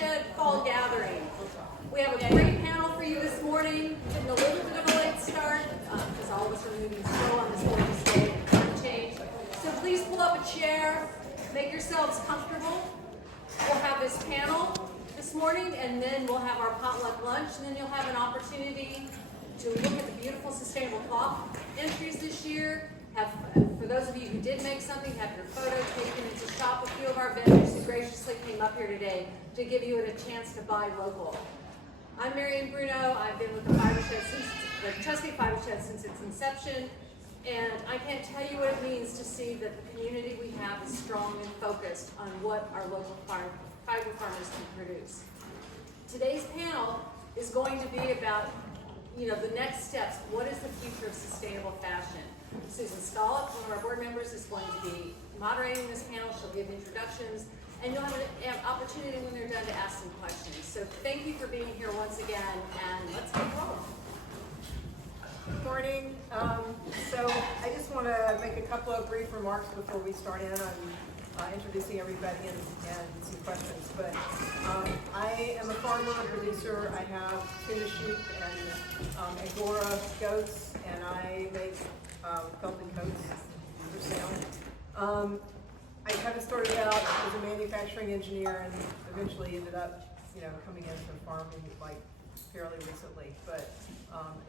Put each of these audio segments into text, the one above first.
Fibershed Fall Gathering. We have a great panel for you this morning. Getting a little bit of a late start because all of us are moving slow on this gorgeous day and climate change. So please pull up a chair, make yourselves comfortable. We'll have this panel this morning, and then we'll have our potluck lunch, and then you'll have an opportunity to look at the beautiful sustainable cloth entries this year. For those of you who did make something, have your photo taken, and to shop a few of our vendors who graciously came up here today to give you a chance to buy local. I'm Marian Bruno. I've been with the Chesapeake Fibershed since its inception, and I can't tell you what it means to see that the community we have is strong and focused on what our local fiber farmers can produce. Today's panel is going to be about the next steps. What is the future of sustainable fashion? Susan Stollop, one of our board members, is going to be moderating this panel. She'll give introductions, and you'll have an opportunity when they're done to ask some questions. So thank you for being here once again, and let's get rolling. Good morning. So I just want to make a couple of brief remarks before we start in on introducing everybody and some questions. But I am a farmer, a producer. I have tuna sheep and Angora goats, and I make felted coats for sale. I kind of started out as a manufacturing engineer and eventually ended up, coming into farming like fairly recently. But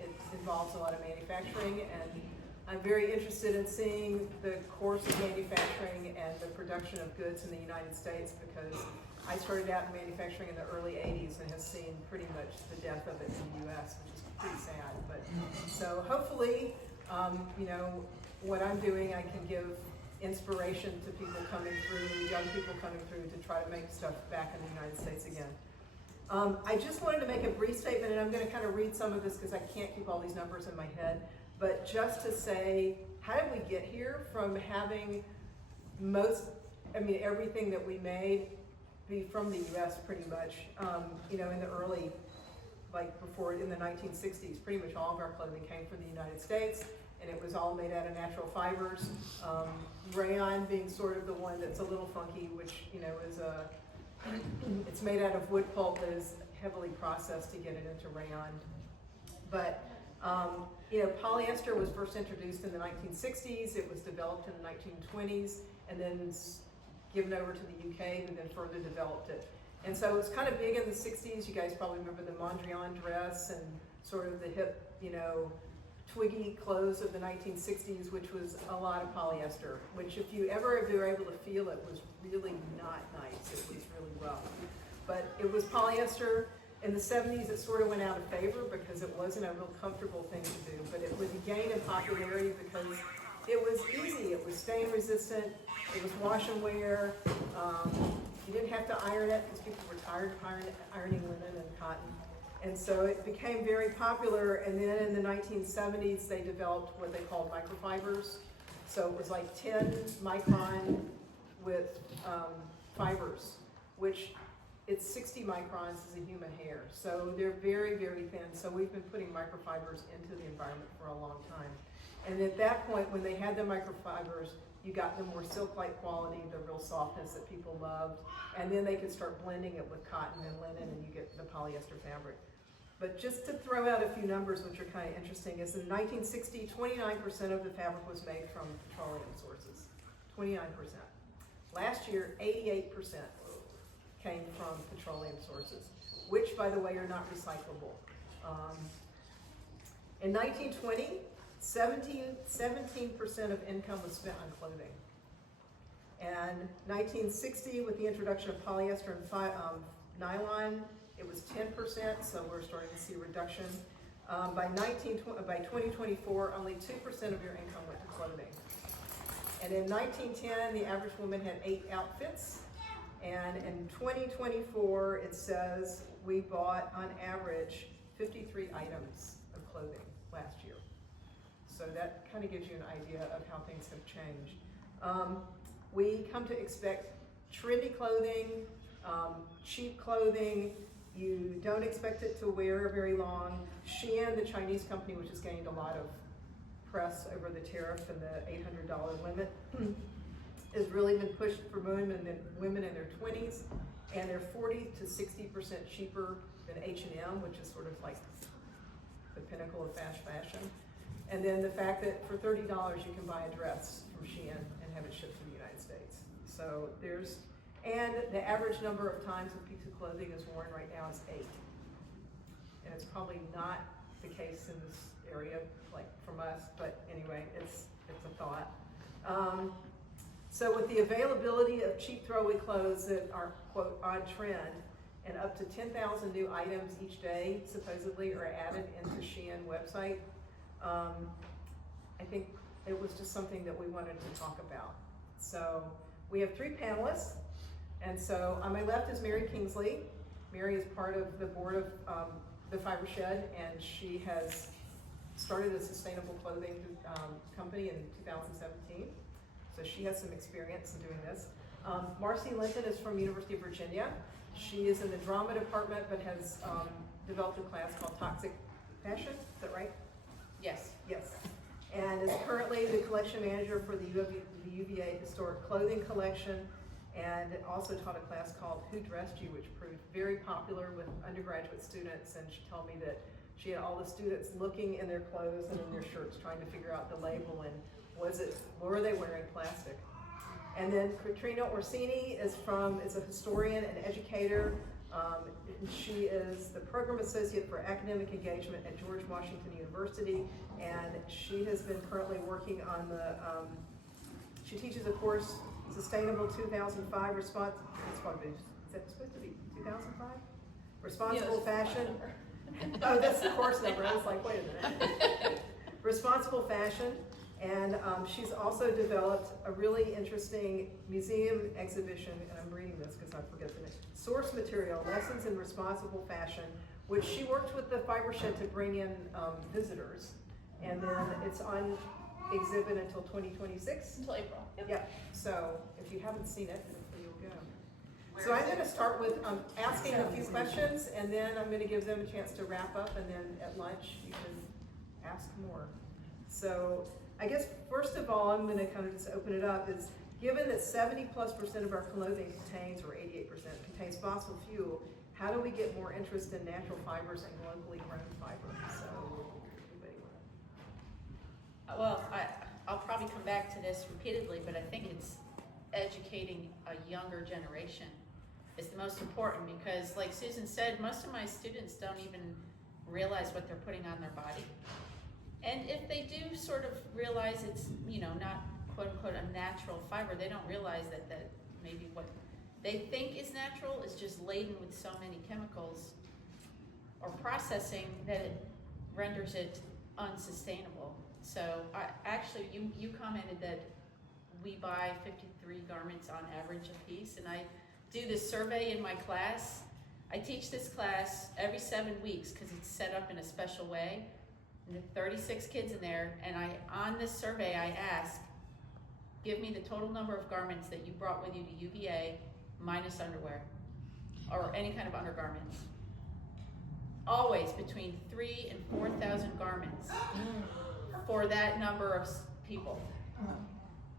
it involves a lot of manufacturing, and I'm very interested in seeing the course of manufacturing and the production of goods in the United States, because I started out in manufacturing in the early 80s and have seen pretty much the death of it in the U.S., which is pretty sad. But so hopefully, what I'm doing, I can give inspiration to people coming through, young people coming through, to try to make stuff back in the United States again. I just wanted to make a brief statement, and I'm going to kind of read some of this because I can't keep all these numbers in my head, but just to say, how did we get here from having everything that we made be from the U.S. pretty much, in the early, in the 1960s, pretty much all of our clothing came from the United States, and it was all made out of natural fibers. Rayon being sort of the one that's a little funky, which, it's made out of wood pulp that is heavily processed to get it into rayon. But, polyester was first introduced in the 1960s. It was developed in the 1920s, and then given over to the UK, who then further developed it. And so it was kind of big in the 60s. You guys probably remember the Mondrian dress and sort of the hip, twiggy clothes of the 1960s, which was a lot of polyester, which if you ever were able to feel it, was really not nice. It was really rough. But it was polyester. In the 70s, it sort of went out of favor because it wasn't a real comfortable thing to do, but it would gain in popularity because it was easy. It was stain resistant. It was wash and wear. You didn't have to iron it because people were tired of ironing linen and cotton. And so it became very popular, and then in the 1970s, they developed what they called microfibers. So it was like 10 micron with fibers, which it's 60 microns as a human hair. So they're very, very thin. So we've been putting microfibers into the environment for a long time. And at that point, when they had the microfibers, you got the more silk-like quality, the real softness that people loved. And then they could start blending it with cotton and linen, and you get the polyester fabric. But just to throw out a few numbers, which are kind of interesting, is in 1960, 29% of the fabric was made from petroleum sources. 29%. Last year, 88% came from petroleum sources, which, by the way, are not recyclable. In 1920, 17% of income was spent on clothing. And 1960, with the introduction of polyester and nylon, it was 10%, so we're starting to see a reduction. By 2024, only 2% of your income went to clothing. And in 1910, the average woman had 8 outfits. And in 2024, it says we bought, on average, 53 items of clothing last year. So that kind of gives you an idea of how things have changed. We come to expect trendy clothing, cheap clothing. You don't expect it to wear very long. Shein, the Chinese company, which has gained a lot of press over the tariff and the $800 limit, has really been pushed for women in their 20s and they're 40 to 60% cheaper than H&M, which is sort of like the pinnacle of fast fashion. And then the fact that for $30 you can buy a dress from Shein and have it shipped to the United States. So and the average number of times a piece of clothing is worn right now is 8. And it's probably not the case in this area, like from us, but anyway, it's a thought. So with the availability of cheap throwaway clothes that are, quote, on trend, and up to 10,000 new items each day, supposedly, are added into Shein website, I think it was just something that we wanted to talk about. So we have 3 panelists, and so on my left is Mary Kingsley. Mary is part of the board of the Fibershed, and she has started a sustainable clothing company in 2017. So she has some experience in doing this. Marcy Linton is from University of Virginia. She is in the drama department, but has developed a class called Toxic Fashion. Is that right? Yes. Yes. And is currently the collection manager for the UVA Historic Clothing Collection, and also taught a class called Who Dressed You, which proved very popular with undergraduate students. And she told me that she had all the students looking in their clothes and in their shirts, trying to figure out the label and were they wearing plastic? And then Katrina Orsini is a historian and educator. She is the program associate for academic engagement at George Washington University, and she has been currently working on she teaches a course, Sustainable 2005 Response, is that supposed to be 2005? Responsible Fashion. Oh, that's the course number. I was like, wait a minute. Responsible Fashion. And she's also developed a really interesting museum exhibition, and I'm reading this because I forget the name. Source Material, Lessons in Responsible Fashion, which she worked with the Fibershed to bring in visitors. And then it's on exhibit until 2026? Until April. Yep. So if you haven't seen it, hopefully you'll go. So I'm going to start with asking a few questions, and then I'm going to give them a chance to wrap up, and then at lunch you can ask more. So I guess first of all, I'm going to kind of just open it up, is given that 70+% of our clothing contains, or 88%, contains fossil fuel, how do we get more interest in natural fibers and locally grown fiber? So, anybody want to? Well, I'll probably come back to this repeatedly, but I think it's educating a younger generation is the most important, because like Susan said, most of my students don't even realize what they're putting on their body. And if they do sort of realize it's, not quote unquote a natural fiber, they don't realize that maybe what they think is natural is just laden with so many chemicals or processing that it renders it unsustainable. So actually you commented that we buy 53 garments on average a piece, and I do this survey in my class. I teach this class every 7 weeks because it's set up in a special way. And there are 36 kids in there, and on this survey I ask, give me the total number of garments that you brought with you to UVA minus underwear or any kind of undergarments. Always between 3,000 and 4,000 garments for that number of people.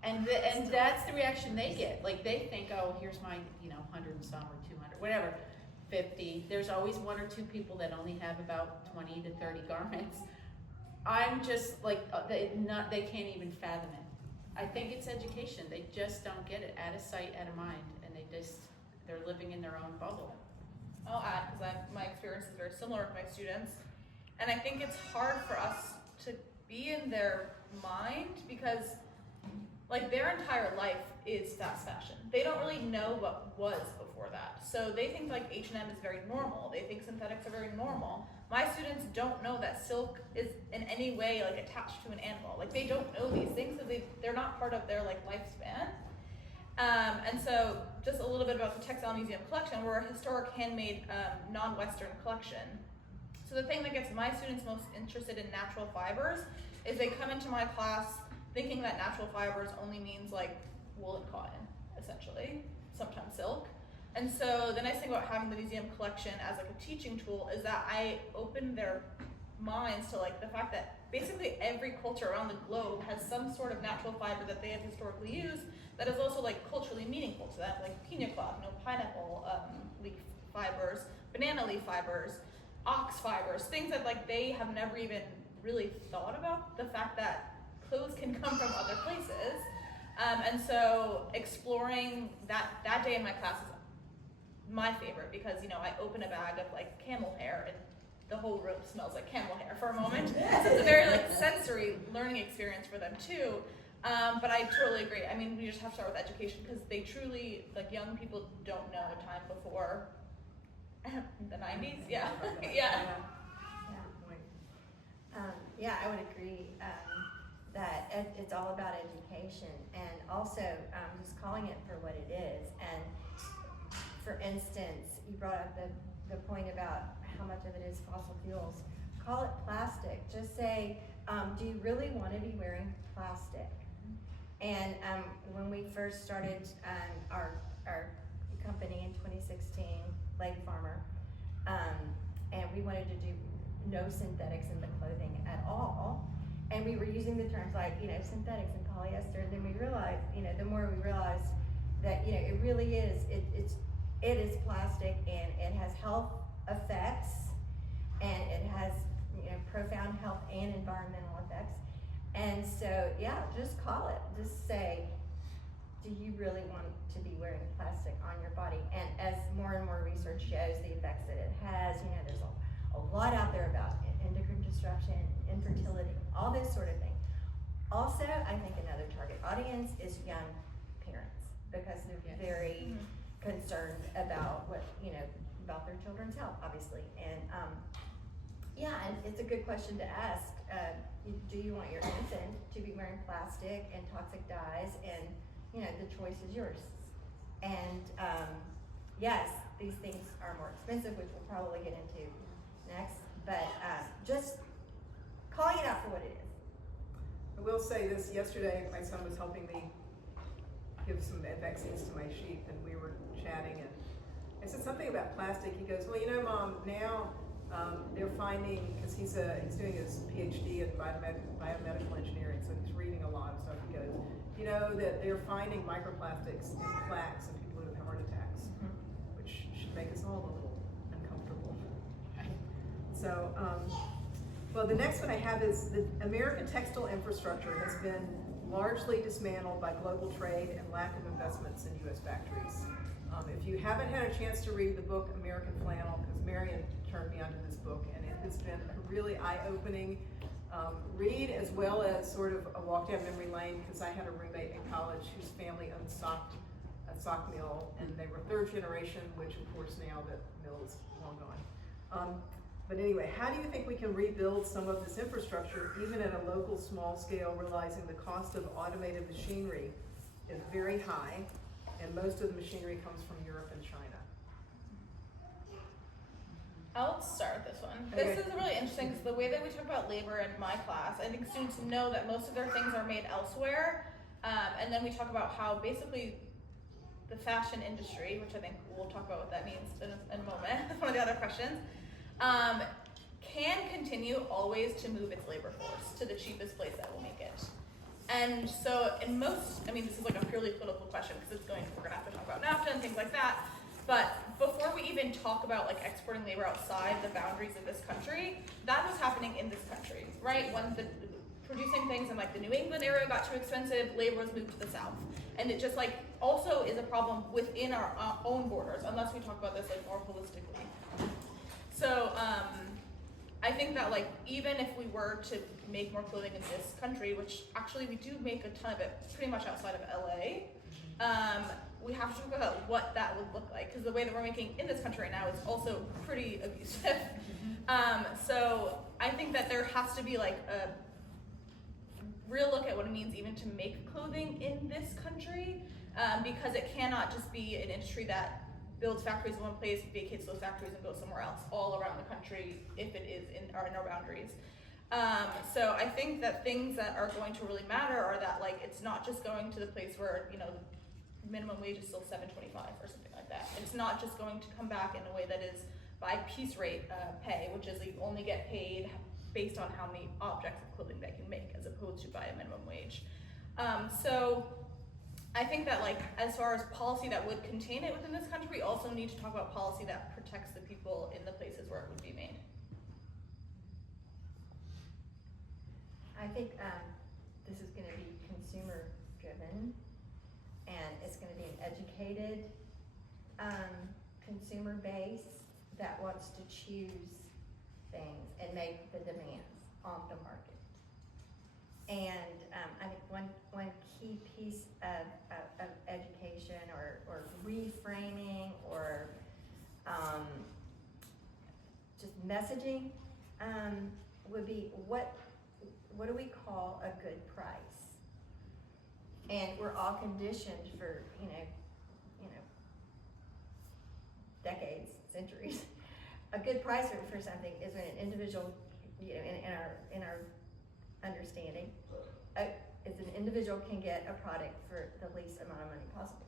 And that's the reaction they get. Like they think, oh, here's my 100 and some or 200, whatever, 50. There's always 1 or 2 people that only have about 20 to 30 garments. I'm just like, they can't even fathom it. I think it's education. They just don't get it. Out of sight, out of mind, and they're living in their own bubble. I'll add, because my experience is very similar with my students, and I think it's hard for us to be in their mind because like their entire life is fast fashion. They don't really know what was before that. So they think like H&M is very normal. They think synthetics are very normal. My students don't know that silk is in any way like attached to an animal. Like they don't know these things, so they're not part of their like lifespan. And so just a little bit about the Textile Museum collection. We're a historic handmade non-Western collection. So the thing that gets my students most interested in natural fibers is they come into my class thinking that natural fibers only means like wool and cotton, essentially, sometimes silk. And so the nice thing about having the museum collection as like a teaching tool is that I open their minds to like the fact that basically every culture around the globe has some sort of natural fiber that they have historically used that is also like culturally meaningful to them, like pina cloth, pineapple leaf fibers, banana leaf fibers, ox fibers, things that like they have never even really thought about the fact that clothes can come from other places. And so exploring that day in my class is my favorite because, I open a bag of like camel hair and the whole room smells like camel hair for a moment. So it's a very like sensory learning experience for them too. But I totally agree. I mean, we just have to start with education because they truly, like young people don't know a time before the 90s. Yeah. Yeah. Yeah, I would agree that it's all about education and also just calling it for what it is. And for instance, you brought up the point about how much of it is fossil fuels. Call it plastic. Just say, do you really want to be wearing plastic? And when we first started our company in 2016, Leg Farmer, and we wanted to do no synthetics in the clothing at all. And we were using the terms like, synthetics and polyester. And then we realized, the more we realized that, it really is, it is plastic and it has health effects and it has, profound health and environmental effects. And so, yeah, just call it. Just say, do you really want to be wearing plastic on your body? And as more and more research shows the effects that it has, there's a lot out there about endocrine disruption, infertility, all this sort of thing. Also, I think another target audience is young parents because they're very concerned about what, about their children's health, obviously. And and it's a good question to ask. Do you want your infant to be wearing plastic and toxic dyes? And, the choice is yours. And yes, these things are more expensive, which we'll probably get into next, but just calling it out for what it is. I will say this, yesterday my son was helping me give some vaccines to my sheep and we were chatting and I said something about plastic. He goes, well, Mom, now they're finding, because he's doing his PhD in biomedical engineering, so he's reading a lot of stuff. He goes, that they're finding microplastics in plaques in people who have heart attacks, which should make us all a little uncomfortable. So, well, the next one I have is the American textile infrastructure has been largely dismantled by global trade and lack of investments in U.S. factories. If you haven't had a chance to read the book American Flannel, because Marion turned me onto this book, and it has been a really eye-opening read, as well as sort of a walk down memory lane, because I had a roommate in college whose family owned a sock mill, and they were third generation, which of course now the mill is long gone. But anyway, how do you think we can rebuild some of this infrastructure, even at a local small scale, realizing the cost of automated machinery is very high, and most of the machinery comes from Europe and China? I'll start this one. Okay. This is really interesting because the way that we talk about labor in my class, I think students know that most of their things are made elsewhere. And then we talk about how basically the fashion industry, which I think we'll talk about what that means in a moment, one of the other questions, can continue always to move its labor force to the cheapest place that will make it. And so in most, this is like a purely political question because we're gonna have to talk about NAFTA and things like that. But before we even talk about like exporting labor outside the boundaries of this country, that was happening in this country, right? When the producing things in like the New England area got too expensive, labor was moved to the South. And it just like also is a problem within our own borders, unless we talk about this like more holistically. So I think that like even if we were to make more clothing in this country, which actually we do make a ton of it pretty much outside of LA, we have to talk about what that would look like, because the way that we're making in this country right now is also pretty abusive. So I think that there has to be like a real look at what it means even to make clothing in this country, because it cannot just be an industry that builds factories in one place, vacates those factories and goes somewhere else all around the country if it is in our boundaries. So I think that things that are going to really matter are that like it's not just going to the place where minimum wage is still $7.25 or something like that. It's not just going to come back in a way that is by piece rate pay, which is you only get paid based on how many objects of clothing they can make, as opposed to by a minimum wage. So I think that, like, as far as policy that would contain it within this country, we also need to talk about policy that protects the people in the places where it would be made. I think this is going to be consumer driven, and it's going to be an educated consumer base that wants to choose things and make the demands on the market. And I think one key piece of education or reframing or just messaging would be what do we call a good price? And we're all conditioned for decades, centuries. A good price for something is when an individual, in our understanding, is an individual can get a product for the least amount of money possible.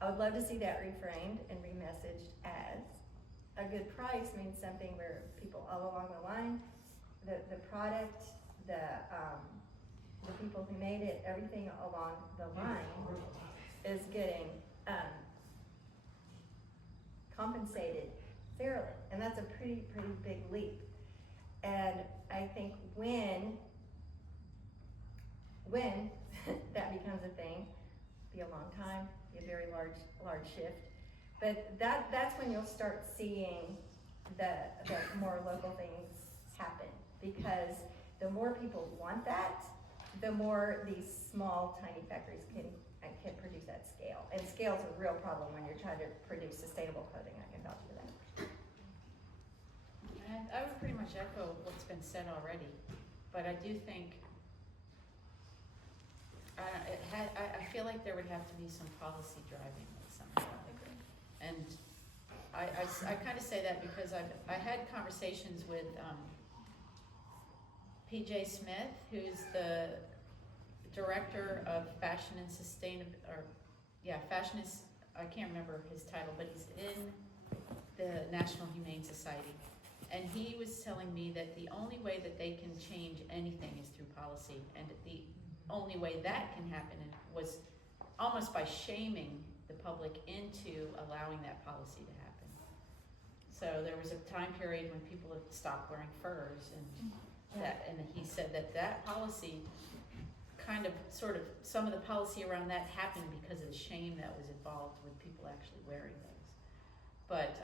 I would love to see that reframed and remessaged as a good price means something where people all along the line, the product, the people who made it, everything along the line is getting compensated fairly, and that's a pretty big leap. And I think when that becomes a thing, be a long time, be a very large shift, but that's when you'll start seeing the more local things happen, because the more people want that, the more these small tiny factories can produce at scale. And scale's a real problem when you're trying to produce sustainable clothing. I can vouch for that. I would pretty much echo what's been said already, but I do think I feel like there would have to be some policy driving it somehow. And I kind of say that because I had conversations with PJ Smith, who's the director of fashion and fashion is, I can't remember his title, but he's in the National Humane Society. And he was telling me that the only way that they can change anything is through policy, and the only way that can happen was almost by shaming the public into allowing that policy to happen. So there was a time period when people had stopped wearing furs, and he said that policy kind of some of the policy around that happened because of the shame that was involved with people actually wearing those. But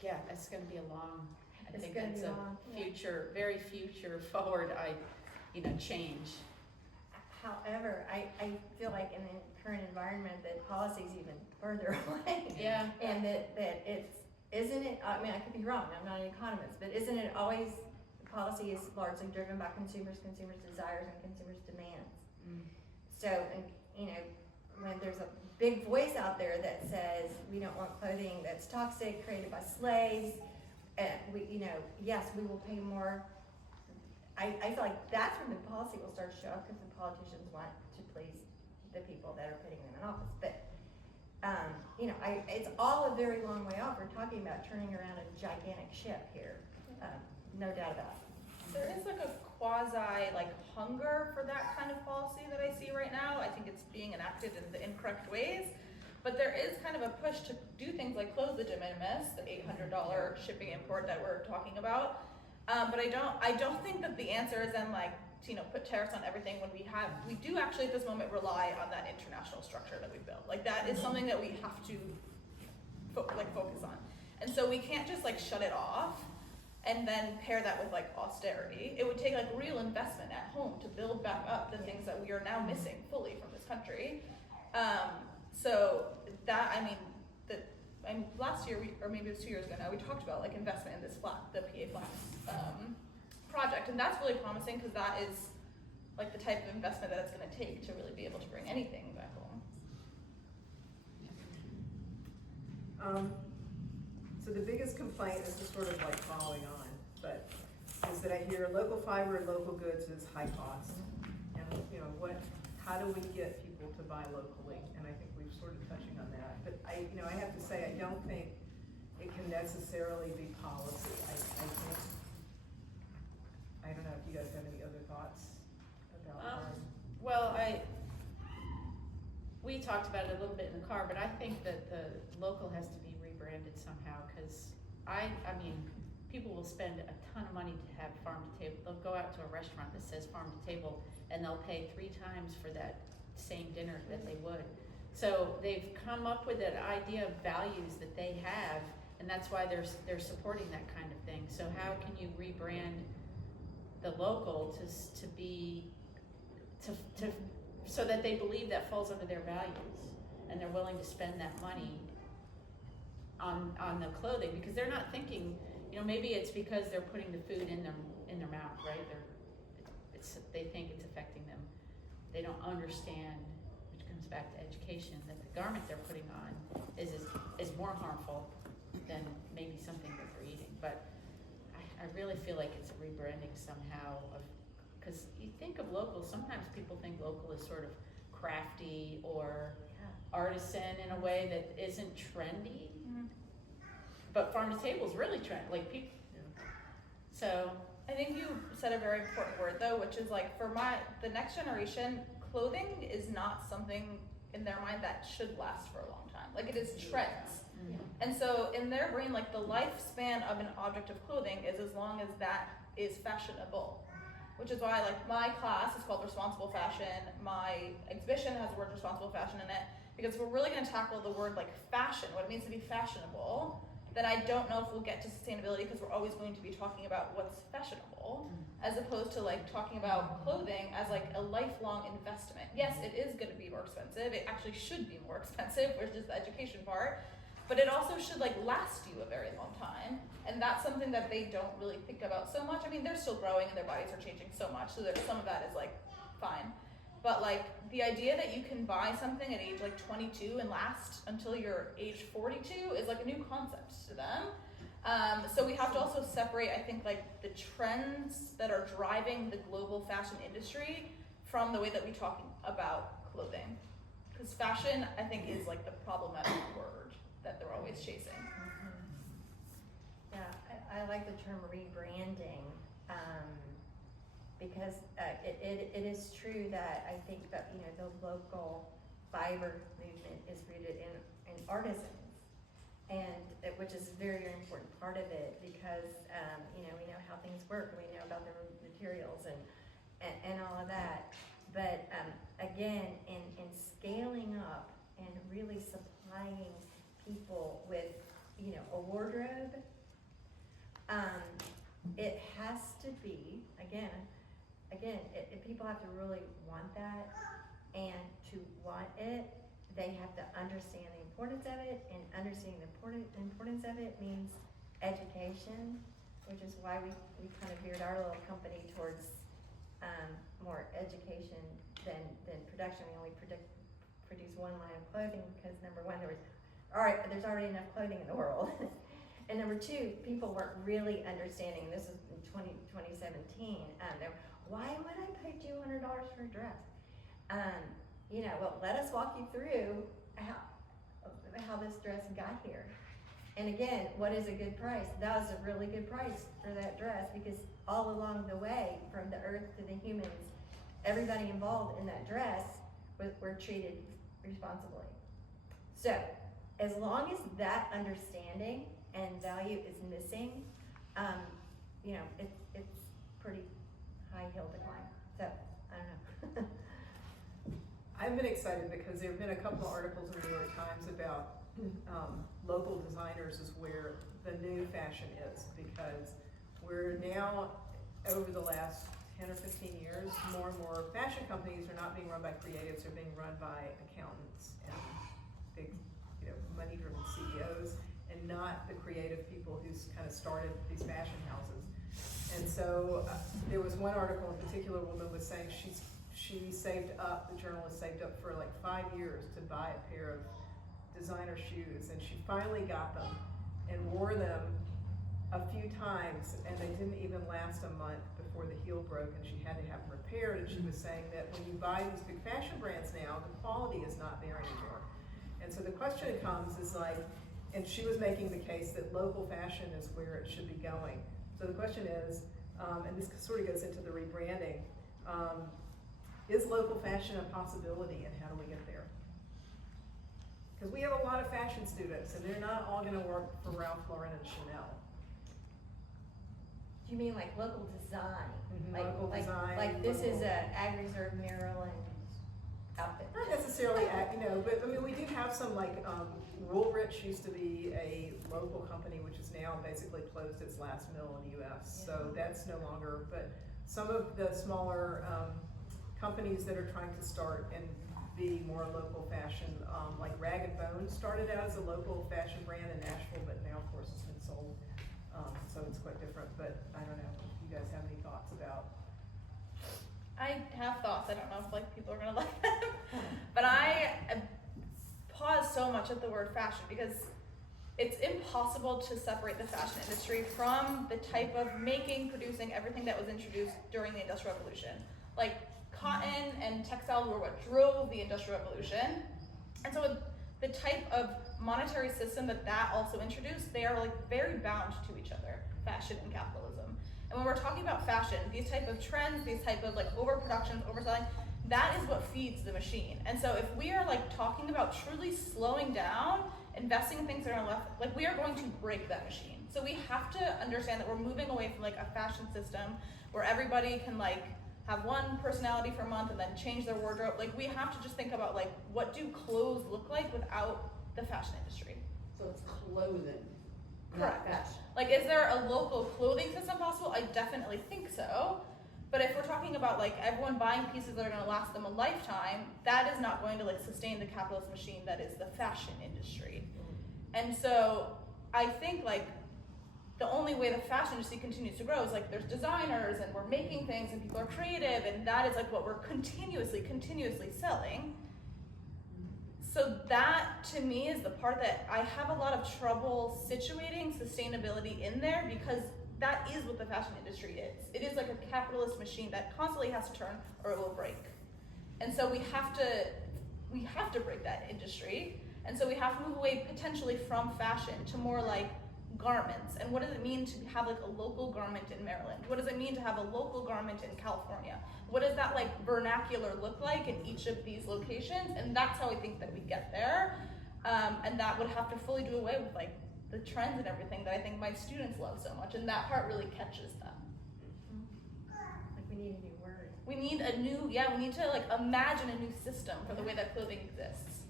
yeah, that's going to be a long. I think that's a future, very future forward. Change. However, I feel like in the current environment that policy's even further away. Yeah. And that isn't it, I mean, I could be wrong, I'm not an economist, but isn't it always, policy is largely driven by consumers' desires and consumers' demands. So, when there's a big voice out there that says we don't want clothing that's toxic, created by slaves, and yes, we will pay more. I feel like that's when the policy will start to show up, because the politicians want to please the people that are putting them in office. But it's all a very long way off. We're talking about turning around a gigantic ship here, no doubt about it. There is like a quasi hunger for that kind of policy that I see right now. I think it's being enacted in the incorrect ways, but there is kind of a push to do things like close the de minimis, the $800 shipping import that we're talking about. But I don't think that the answer is then put tariffs on everything when we do actually at this moment rely on that international structure that we built. That is something that we have to focus on. And so we can't just shut it off and then pair that with austerity. It would take real investment at home to build back up the things that we are now missing fully from this country. So that, last year, or maybe it was 2 years ago now, we talked about investment in this the PA Flax project, and that's really promising, because that is the type of investment that it's going to take to really be able to bring anything back home. So the biggest complaint is just sort of following on, but is that I hear local fiber and local goods is high cost, and how do we get people to buy locally? And I think we're sort of touching on that, but I have to say I don't think it can necessarily be policy. I think I don't know if you guys have any other thoughts about Well, we talked about it a little bit in the car, but I think that the local has to be rebranded somehow, because I mean, people will spend a ton of money to have farm to table. They'll go out to a restaurant that says farm to table, and they'll pay 3 times for that same dinner that they would. So they've come up with an idea of values that they have, and that's why they're supporting that kind of thing. So how can you rebrand the local to be so that they believe that falls under their values, and they're willing to spend that money on the clothing, because they're not thinking, you know, maybe it's because they're putting the food in their mouth, right? They think it's affecting them. They don't understand, which comes back to education, that the garment they're putting on is more harmful than maybe something that they're eating. But I really feel like it's a rebranding somehow of, because you think of local, sometimes people think local is sort of crafty or artisan in a way that isn't trendy. Mm-hmm. But farm to table is really trendy, like people. So I think you said a very important word though, which is like for the next generation, clothing is not something in their mind that should last for a long time. Like it is trends. mm-hmm. And so in their brain, like the lifespan of an object of clothing is as long as that is fashionable. Which is why like my class is called Responsible Fashion. My exhibition has the word responsible fashion in it. Because if we're really gonna tackle the word like fashion, what it means to be fashionable, then I don't know if we'll get to sustainability, because we're always going to be talking about what's fashionable, as opposed to like talking about clothing as like a lifelong investment. Yes, it is gonna be more expensive. It actually should be more expensive, which is the education part. But it also should like last you a very long time. And that's something that they don't really think about so much. I mean, they're still growing and their bodies are changing so much, so there's some of that is like fine. But like the idea that you can buy something at age like 22 and last until you're age 42 is like a new concept to them. So we have to also separate, I think, like the trends that are driving the global fashion industry from the way that we talk about clothing. Because fashion, I think, is like the problematic word that they're always chasing. Yeah, I like the term rebranding, because it is true that I think that, you know, the local fiber movement is rooted in artisans, and which is a very, very important part of it, because you know, we know how things work, we know about the materials and all of that. But again, in scaling up and really supplying people with, you know, a wardrobe, it has to be, again, if people have to really want that, and to want it, they have to understand the importance of it, and understanding the importance of it means education, which is why we kind of veered our little company towards more education than production. We only produce one line of clothing because number one, there's already enough clothing in the world. And number two, people weren't really understanding, and this was in 2017, why would I pay $200 for a dress? You know, well, let us walk you through how this dress got here. And again, what is a good price? That was a really good price for that dress, because all along the way, from the earth to the humans, everybody involved in that dress were treated responsibly. So, as long as that understanding and value is missing, you know, it's pretty high hill to climb. So, I don't know. I've been excited because there have been a couple of articles in the New York Times about local designers is where the new fashion is, because we're now, over the last 10 or 15 years, more and more fashion companies are not being run by creatives, they're being run by accountants and big, you know, money-driven CEOs, and not the creative people who kind of started these fashion houses. And so there was one article in particular, a woman was saying she saved up, the journalist saved up for like 5 years to buy a pair of designer shoes, and she finally got them and wore them a few times, and they didn't even last a month before the heel broke, and she had to have them repaired. And she was saying that when you buy these big fashion brands now, the quality is not there anymore. And so the question comes is like, and she was making the case that local fashion is where it should be going. So the question is, and this sort of goes into the rebranding. Is local fashion a possibility, and how do we get there? Because we have a lot of fashion students, and they're not all going to work for Ralph Lauren and Chanel. Do you mean like local design? Local design. Like this is local- a Ag Reserve Maryland outfit. Not necessarily, but I mean, we do have some like, Woolrich used to be a local company, which is now basically closed its last mill in the US, so that's no longer, but some of the smaller, companies that are trying to start and be more local fashion, like Rag & Bone started out as a local fashion brand in Nashville, but now of course it's been sold, so it's quite different, but I don't know if you guys have any thoughts about. I have thoughts. I don't know if like people are gonna like them, but I pause so much at the word fashion because it's impossible to separate the fashion industry from the type of making, producing, everything that was introduced during the Industrial Revolution. Like cotton and textile were what drove the Industrial Revolution, and so the type of monetary system that also introduced, they are like very bound to each other, fashion and capitalism. And when we're talking about fashion, these type of trends, these type of like overproductions, overselling, that is what feeds the machine. And so if we are like talking about truly slowing down, investing in things that are left, like we are going to break that machine. So we have to understand that we're moving away from like a fashion system where everybody can like have one personality for a month and then change their wardrobe. Like we have to just think about like, what do clothes look like without the fashion industry? So it's clothing. Correct. Not fashion. Like, is there a local clothing system possible? I definitely think so. But if we're talking about like everyone buying pieces that are gonna last them a lifetime, that is not going to like sustain the capitalist machine that is the fashion industry. And so I think like the only way the fashion industry continues to grow is like there's designers and we're making things and people are creative and that is like what we're continuously selling. So that to me is the part that I have a lot of trouble situating sustainability in there because that is what the fashion industry is. It is like a capitalist machine that constantly has to turn or it will break. And so we have to break that industry. And so we have to move away potentially from fashion to more like garments. And what does it mean to have like a local garment in Maryland? What does it mean to have a local garment in California? What does that like vernacular look like in each of these locations? And that's how I think that we get there. And that would have to fully do away with like the trends and everything that I think my students love so much. And that part really catches them. Like we need a new word. We need we need to like imagine a new system for the way that clothing exists.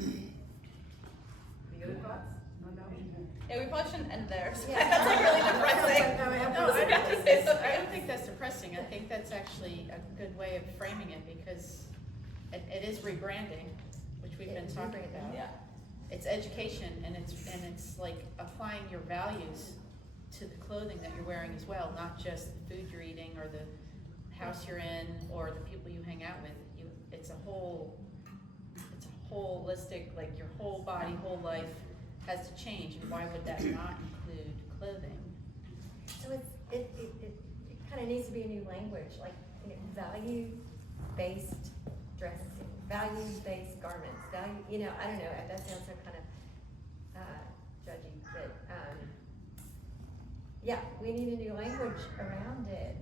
Any other thoughts? Oh, no? Yeah, we probably shouldn't end there. So Yeah. that's like really depressing. No, I don't think that's depressing. I think that's actually a good way of framing it because it is rebranding, which we've been talking about. Yeah. It's education and it's like applying your values to the clothing that you're wearing as well, not just the food you're eating or the house you're in or the people you hang out with. It's a holistic, like your whole body, whole life has to change, and why would that not include clothing? So it kind of needs to be a new language, like value-based dressing, value-based garments, I don't know, that sounds so kind of judgy, but yeah, we need a new language around it,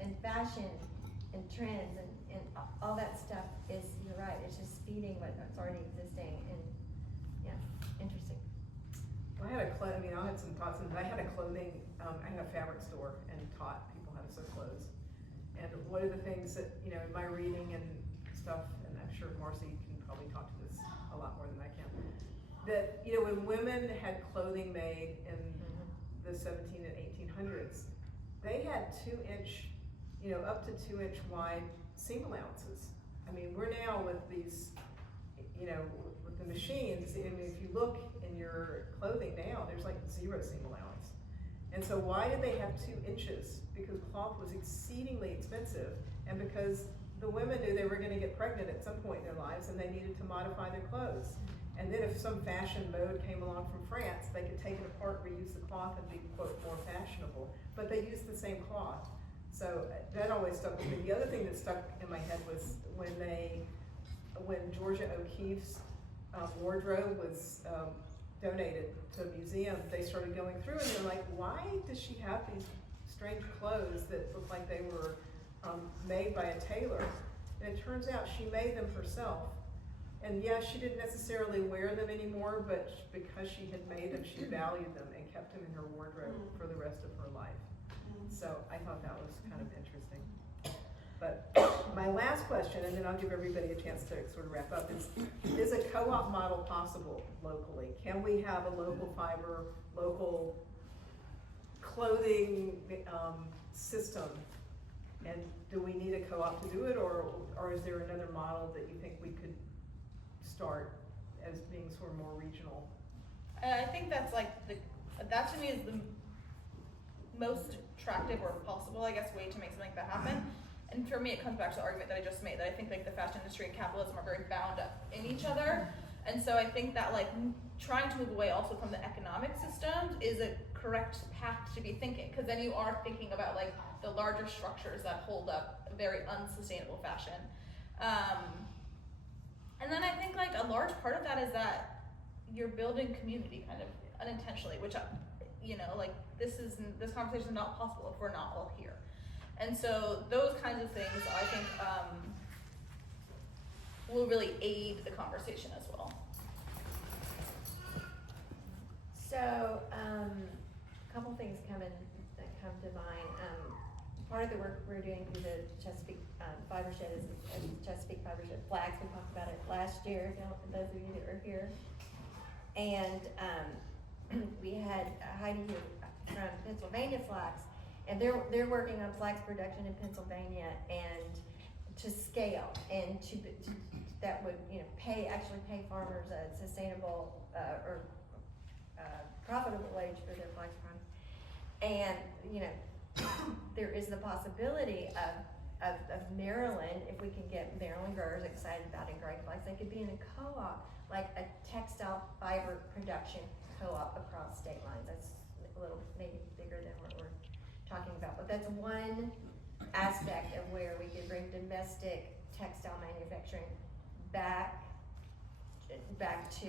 and fashion and trends and all that stuff is, you're right, it's just feeding what's already existing, and yeah, interesting. I had I had some thoughts, and I had a clothing, I had a fabric store and taught people how to sew clothes. And one of the things that, in my reading and stuff, and I'm sure Marcy can probably talk to this a lot more than I can, that, when women had clothing made in the 17 and 1800s, they had 2-inch, up to 2-inch wide seam allowances. I mean, we're now with these, with the machines, and if you look in your clothing now, there's like 0 seam allowance. And so why did they have 2 inches? Because cloth was exceedingly expensive, and because the women knew they were gonna get pregnant at some point in their lives and they needed to modify their clothes. And then if some fashion mode came along from France, they could take it apart, reuse the cloth, and be, quote, more fashionable. But they used the same cloth. So that always stuck with me. The other thing that stuck in my head was when Georgia O'Keeffe's wardrobe was donated to a museum, they started going through and they're like, why does she have these strange clothes that look like they were made by a tailor? And it turns out she made them herself. And yeah, she didn't necessarily wear them anymore, but because she had made them, she valued them and kept them in her wardrobe for the rest of her life. So I thought that was kind of interesting. But my last question, and then I'll give everybody a chance to sort of wrap up, is a co-op model possible locally? Can we have a local fiber, local clothing system? And do we need a co-op to do it, or is there another model that you think we could start as being sort of more regional? I think that's like that to me is the most attractive or possible, I guess, way to make something like that happen. And for me, it comes back to the argument that I just made, that I think like the fashion industry and capitalism are very bound up in each other. And so I think that like trying to move away also from the economic systems is a correct path to be thinking, because then you are thinking about like the larger structures that hold up a very unsustainable fashion. And then I think like a large part of that is that you're building community kind of unintentionally, which, you know, like this conversation is not possible if we're not all here. And so those kinds of things I think will really aid the conversation as well. So, a couple things come to mind. Part of the work we're doing through the Chesapeake Fibershed is Chesapeake Fibershed flags. We talked about it last year, those of you that were here. And we had Heidi here from Pennsylvania Flags, and they're working on flags production in Pennsylvania and to scale and to that would actually pay farmers a sustainable or profitable wage for their flax farms. And there is the possibility of Maryland, if we can get Maryland growers excited about it, growing flax, they could be in a co-op, like a textile fiber production co-op across state lines. That's a little maybe bigger than what we're talking about, but that's one aspect of where we could bring domestic textile manufacturing back to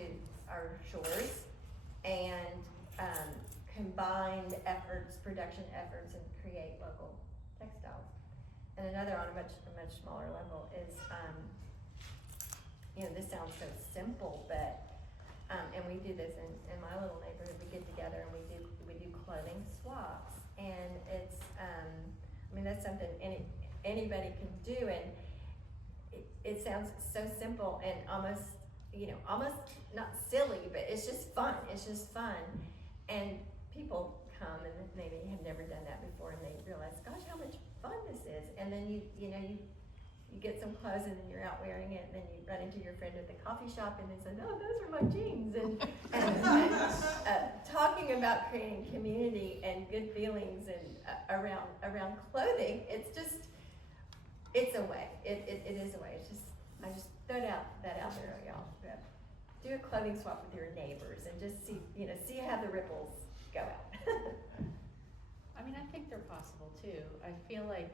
our shores and combined efforts, production efforts, and create local textiles. And another on a much smaller level is, this sounds so simple, but and we do this in my little neighborhood. We get together and we do clothing swaps, and it's that's something anybody can do, and it sounds so simple and almost not silly, but it's just fun. It's just fun, and people come and maybe have never done that before, and they realize, gosh, how much fun this is. And then you get some clothes, and then you're out wearing it, and then you run into your friend at the coffee shop, and they say, oh, those are my jeans. And talking about creating community and good feelings and around clothing, it's a way. It is a way. It's just, I just throw that out there, y'all. Do a clothing swap with your neighbors and just see how the ripples go out. I mean, I think they're possible too. I feel like,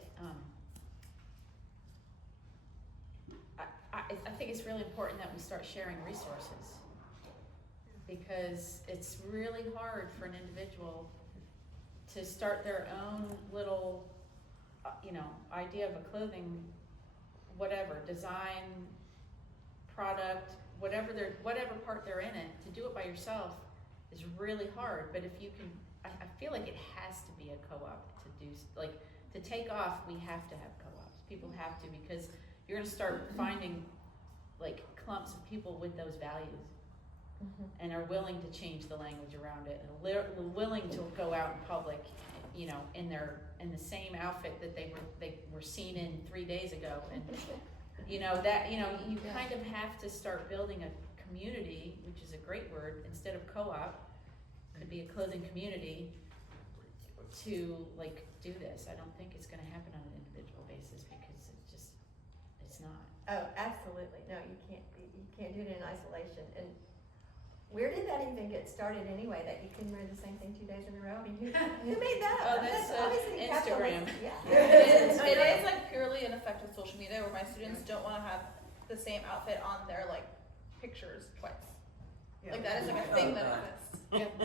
I think it's really important that we start sharing resources, because it's really hard for an individual to start their own little, idea of a clothing, whatever, design, product, whatever part they're in it. To do it by yourself is really hard, but if you can, I feel like it has to be a co-op to do, like, to take off, we have to have co-ops. People have to, because you're gonna start finding like clumps of people with those values and are willing to change the language around it, and willing to go out in public, in the same outfit that they were seen in 3 days ago, and you kind of have to start building a community, which is a great word, instead of co-op, could be a clothing community, to like do this. I don't think it's gonna happen on an individual basis, because it's not. Oh, absolutely. No, you can't do it in isolation. And where did that even get started anyway, that you can wear the same thing 2 days in a row? I mean, who made that up? Oh, that's obviously Instagram. Yeah. It is like purely an effect of social media, where my students don't want to have the same outfit on their like pictures twice. Yeah. Like that is like a thing that exists.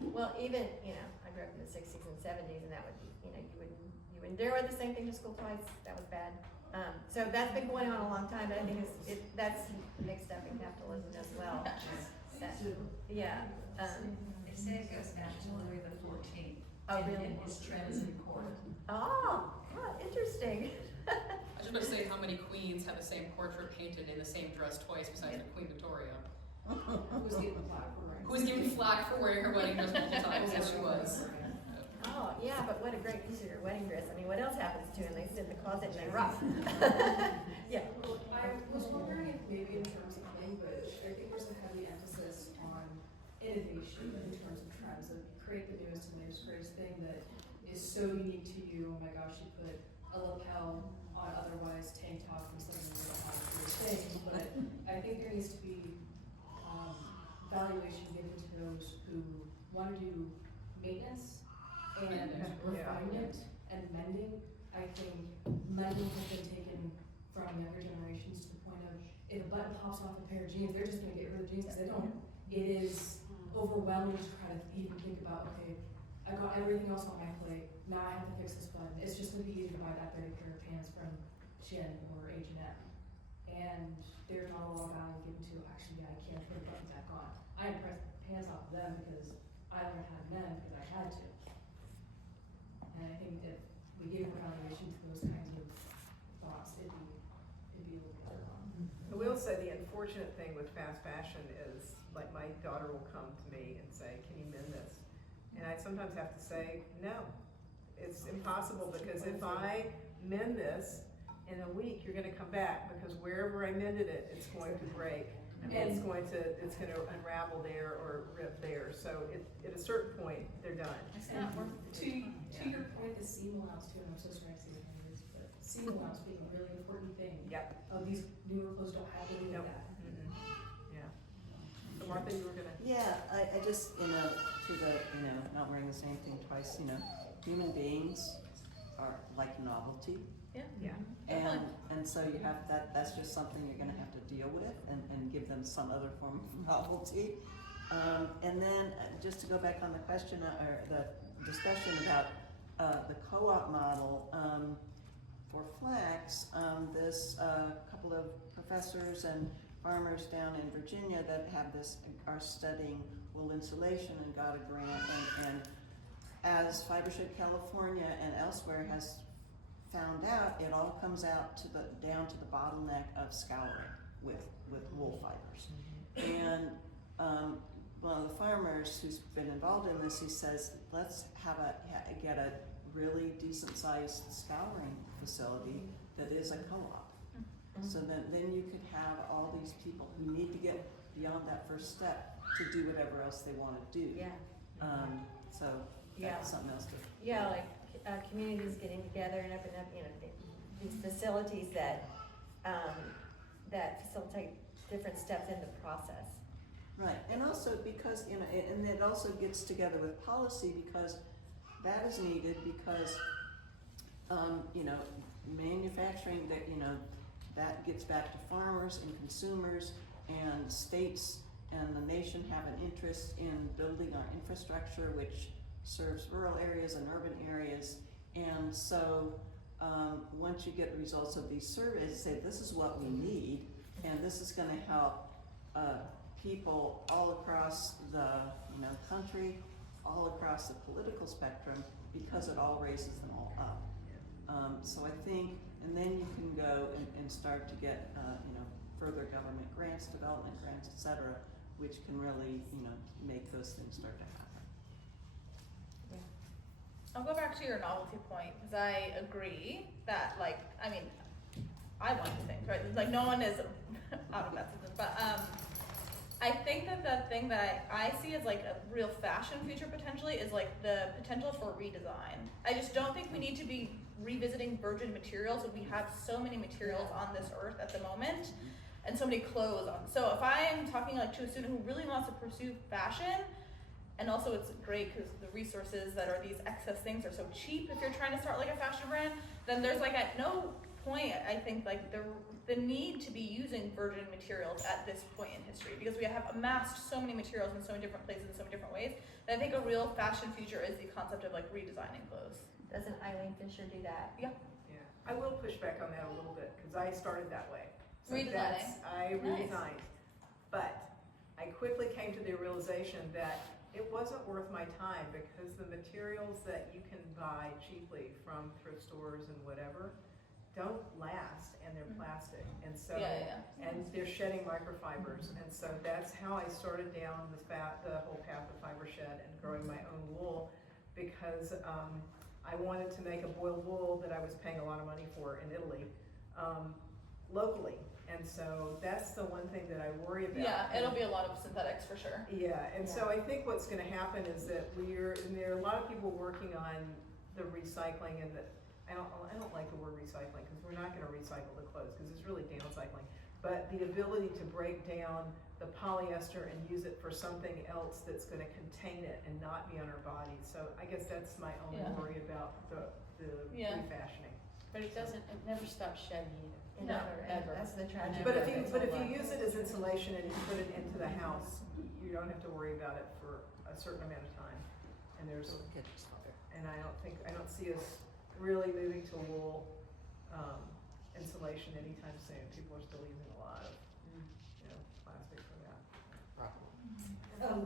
Well, even, I grew up in the sixties and seventies, and that would be, you wouldn't dare wear the same thing to school twice, that was bad. So that's been going on a long time, but I think that's mixed up in capitalism as well. That, yeah, They say it goes back to Louis the 14th. Oh, really? In his transit court. Interesting. I was just about to say how many queens have the same portrait painted in the same dress twice besides the Queen Victoria. Who's getting the flag for wearing? Who was given flack for wearing her wedding dress multiple times, yes she was. Oh, yeah, but what a great use of your wedding dress. I mean, what else happens to them? They sit in the closet and they rock. Yeah. Well, I was wondering if maybe in terms of language, I think there's a heavy emphasis on innovation in terms of trends, of create the newest and latest greatest thing that is so unique to you. Oh my gosh, you put a lapel on otherwise tank top and something you don't have for your thing. But I think there needs to be valuation given to those who want to do maintenance and refinement and mending. I think mending has been taken from younger generations to the point of if a button pops off a pair of jeans, they're just going to get rid of jeans because they don't. It is overwhelming to try to even think about, okay, I got everything else on my plate, now I have to fix this button. It's just going to be easy to buy that dirty pair of pants from Shein or H&M. And there's not a lot of value given to, actually, yeah, I can't put the button back on. I am pressing pants off of them because I learned how to mend because I had to. And I think if we gave evaluation to those kinds of thoughts, it'd be a little bit better on. I will say the unfortunate thing with fast fashion is, like, my daughter will come to me and say, can you mend this? And I sometimes have to say, no, it's impossible, because if I mend this, in a week, you're gonna come back, because wherever I mended it, it's going to break. And it's going to unravel there or rip there. So at a certain point, they're done. It's not worth To your point, the seam allowance too, and I'm so sorry I say it, but seam allowance being a really important thing. Yep. These newer clothes don't have any of Nope. that. Yeah. So Martha, you were gonna. Yeah, I just, to the, not wearing the same thing twice, human beings are like novelty. Yeah. And so you have that's just something you're gonna have to deal with and give them some other form of novelty. And then just to go back on the question or the discussion about the co-op model, for flax, this couple of professors and farmers down in Virginia that are studying wool insulation and got a grant, and as Fibershed California and elsewhere has found out, it all comes out down to the bottleneck of scouring with wool fibers. And one of the farmers who's been involved in this, he says, let's get a really decent sized scouring facility that is a co-op. So then you could have all these people who need to get beyond that first step to do whatever else they want to do. Yeah. So that's something else to. Yeah, like communities getting together and open up, these facilities that that facilitate different steps in the process. Right, and also because, and it also gets together with policy, because that is needed, because, manufacturing, that gets back to farmers and consumers, and states and the nation have an interest in building our infrastructure, which serves rural areas and urban areas. And so once you get the results of these surveys, say this is what we need, and this is going to help people all across the country, all across the political spectrum, because it all raises them all up. So I think, and then you can go and start to get further government grants, development grants, etc., which can really make those things start to happen. I'll go back to your novelty point, because I agree that, I want the things, right? Like, no one is out of that system, but I think that the thing that I see as like a real fashion future potentially is like the potential for redesign. I just don't think we need to be revisiting virgin materials when we have so many materials on this earth at the moment and so many clothes on. So if I am talking to a student who really wants to pursue fashion, and also it's great because the resources that are these excess things are so cheap if you're trying to start like a fashion brand, then there's like at no point I think like the the need to be using virgin materials at this point in history, because we have amassed so many materials in so many different places in so many different ways, that I think a real fashion future is the concept of like redesigning clothes. Doesn't Eileen Fisher do that? Yeah, I will push back on that a little bit, because I started that way. So Redesigning. I redesigned. But I quickly came to the realization that it wasn't worth my time, because the materials that you can buy cheaply from thrift stores and whatever don't last, and they're plastic, and so, and they're shedding microfibers, and so that's how I started down the whole path of Fibershed and growing my own wool, because I wanted to make a boiled wool that I was paying a lot of money for in Italy, locally, and so that's the one thing that I worry about. Yeah, it'll be a lot of synthetics for sure. Yeah, and so I think what's gonna happen is that and there are a lot of people working on the recycling, and I don't like the word recycling, because we're not gonna recycle the clothes, because it's really downcycling. But the ability to break down the polyester and use it for something else that's gonna contain it and not be on our body. So I guess that's my only worry about the refashioning. But it never stops shedding either. It No, never, ever. that's the tragedy. But if of it. you use it as insulation and you put it into the house, you don't have to worry about it for a certain amount of time. And I don't see us really moving to wool insulation anytime soon. People are still using a lot of, plastic for that.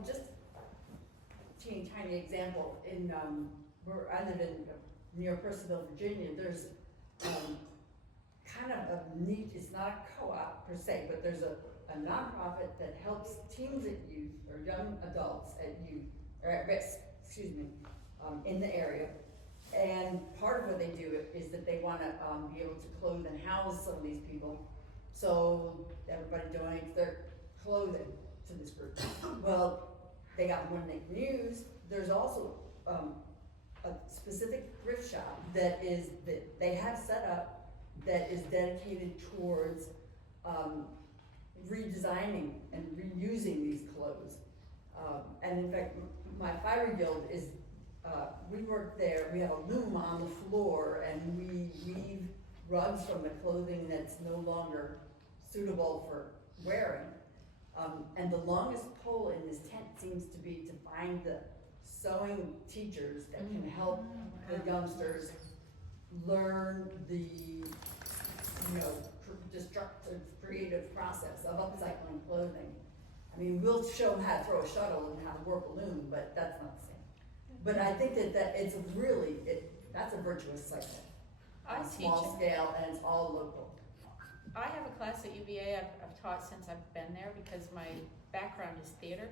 Just tiny example, in, where I live in, near Percival, Virginia, there's, kind of a neat, it's not a co-op per se, but there's a nonprofit that helps teens at youth, or young adults at youth, or at risk, in the area. And part of what they do is that they wanna, be able to clothe and house some of these people. So everybody donates their clothing to this group. Well, they got one they can use. There's also, a specific thrift shop that they have set up that is dedicated towards redesigning and reusing these clothes. And in fact, my Fire Guild is, we work there, we have a loom on the floor, and we weave rugs from the clothing that's no longer suitable for wearing. And the longest pole in this tent seems to be to find the sewing teachers that can help the youngsters learn the, destructive, creative process of upcycling clothing. I mean, we'll show them how to throw a shuttle and how to work a loom, but that's not the same. But I think that it's really, that's a virtuous cycle. I On teach small scale, and it's all local. I have a class at UVA I've taught since I've been there, because my background is theater.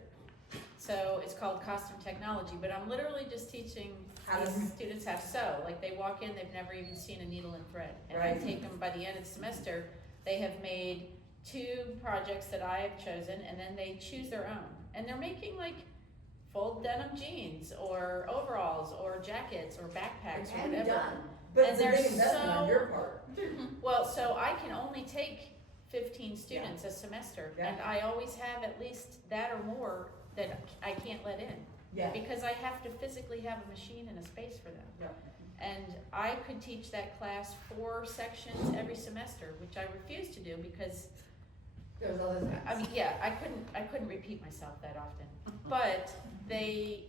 So it's called costume technology, but I'm literally just teaching these students how to sew. Like, they walk in, they've never even seen a needle and thread. And I take them, by the end of the semester, they have made 2 projects that I have chosen, and then they choose their own. And they're making like full denim jeans, or overalls, or jackets, or backpacks, or whatever. Done, but And it's a they're big investment on so- your part. Well, so I can only take 15 students a semester, and I always have at least that or more that I can't let in. Yeah. Because I have to physically have a machine and a space for them. Yeah. And I could teach that class 4 sections every semester, which I refuse to do, because There's other things. I mean, yeah, I couldn't repeat myself that often. But they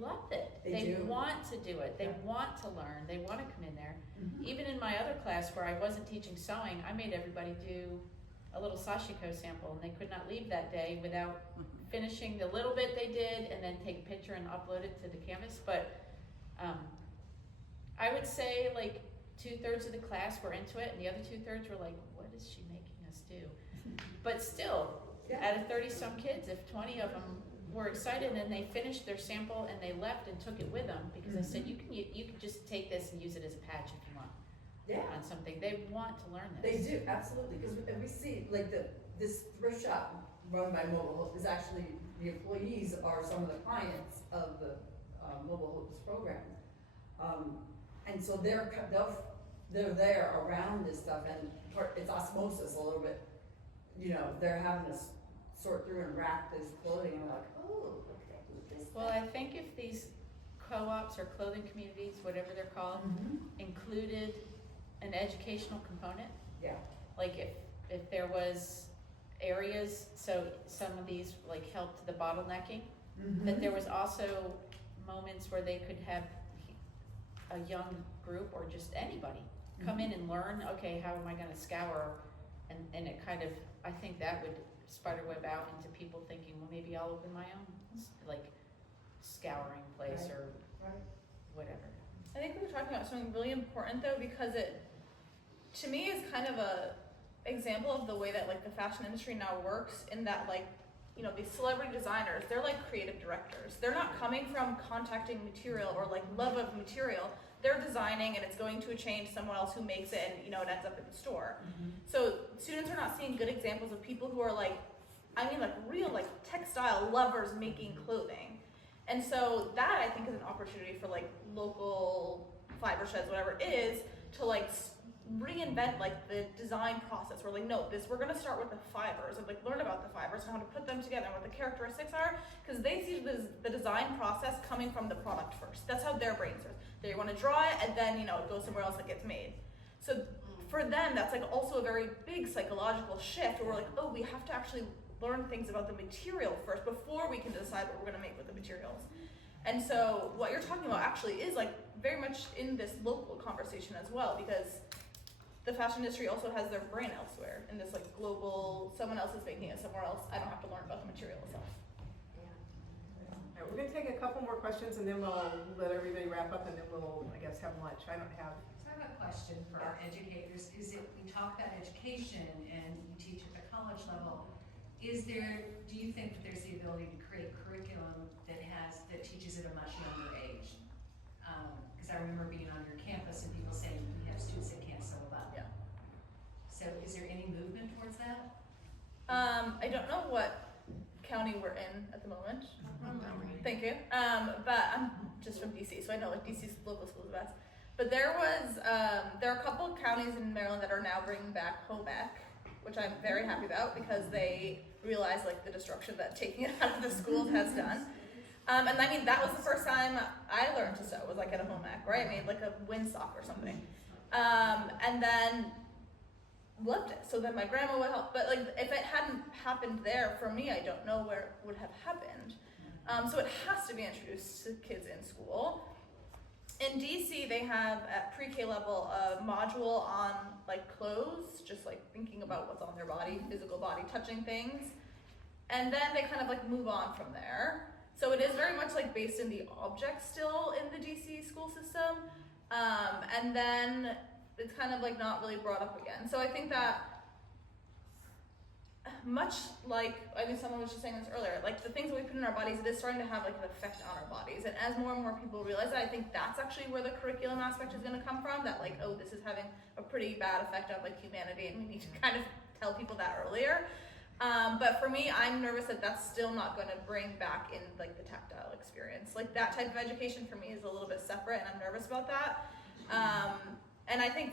love it. They do. want to do it. They want to learn. They want to come in there. Even in my other class where I wasn't teaching sewing, I made everybody do a little sashiko sample, and they could not leave that day without finishing the little bit they did, and then take a picture and upload it to the canvas. But I would say like 2/3 of the class were into it, and the other 2/3 were like, what is she making us do? But still, out of 30-some kids, if 20 of them were excited and they finished their sample and they left and took it with them, because I said, you can just take this and use it as a patch if you want on something. They want to learn this. They do, absolutely, because we see, like, this thrift shop run by Mobile Hope is actually, the employees are some of the clients of the Mobile Hope's program. And so they're there around this stuff, and it's osmosis a little bit. They're having to sort through and wrap this clothing, and I'm like, oh, look at this. Well, I think if these co-ops or clothing communities, whatever they're called, included an educational component, like if there was areas, so some of these like helped the bottlenecking, that there was also moments where they could have a young group or just anybody come in and learn, okay, how am I gonna scour? And it kind of, I think that would spiderweb out into people thinking, well, maybe I'll open my own, like, scouring place or whatever. I think we were talking about something really important though, because it, to me, is kind of a example of the way that like the fashion industry now works, in that like, you know, these celebrity designers, they're like creative directors. They're not coming from contacting material or like love of material. They're designing and it's going to a chain, someone else who makes it, and you know, it ends up in the store. So students are not seeing good examples of people who are like, I mean like real like textile lovers making clothing. And so that I think is an opportunity for like local Fibersheds, whatever it is, to like reinvent like the design process. We're like, no, we're gonna start with the fibers, and like learn about the fibers and how to put them together and what the characteristics are, because they see the design process coming from the product first. That's how their brains are. They want to draw it, and then, you know, it goes somewhere else and gets made. So for them, that's like also a very big psychological shift, where we're like, oh, we have to actually learn things about the material first before we can decide what we're gonna make with the materials. And so what you're talking about actually is like very much in this local conversation as well, because the fashion industry also has their brain elsewhere in this like global, someone else is making it somewhere else, I don't have to learn about the material itself. All right, we're gonna take a couple more questions and then we'll let everybody wrap up, and then we'll, I guess, have lunch. I don't have. So I have a question for our educators. Is it, we talk about education and you teach at the college level, do you think that there's the ability to create curriculum that teaches at a much younger age? Because I remember being on your campus and people saying we have students that can't sew a button. Yeah. So is there any movement towards that? I don't know what county we're in at the moment. Thank you. But I'm just from DC, so I know like DC's local schools are the best. But there are a couple of counties in Maryland that are now bringing back home ec, which I'm very happy about, because they realize like the destruction that taking it out of the schools has done. And I mean, that was the first time I learned to sew, was like at a home ec, right? I made like a windsock or something. And then loved it. So then my grandma would help. But like, if it hadn't happened there for me, I don't know where it would have happened. So it has to be introduced to kids in school. In DC, they have at pre-K level a module on like clothes, just like thinking about what's on their body, physical body, touching things. And then they kind of like move on from there. So it is very much like based in the object still in the DC school system. And then it's kind of like not really brought up again. So I think that much like, I think someone was just saying this earlier, like the things that we put in our bodies, it is starting to have like an effect on our bodies. And as more and more people realize that, I think that's actually where the curriculum aspect is gonna come from, that like, oh, this is having a pretty bad effect on like humanity, and we need to kind of tell people that earlier. But for me, I'm nervous that that's still not gonna bring back in like the tactile experience. Like that type of education for me is a little bit separate, and I'm nervous about that. And I think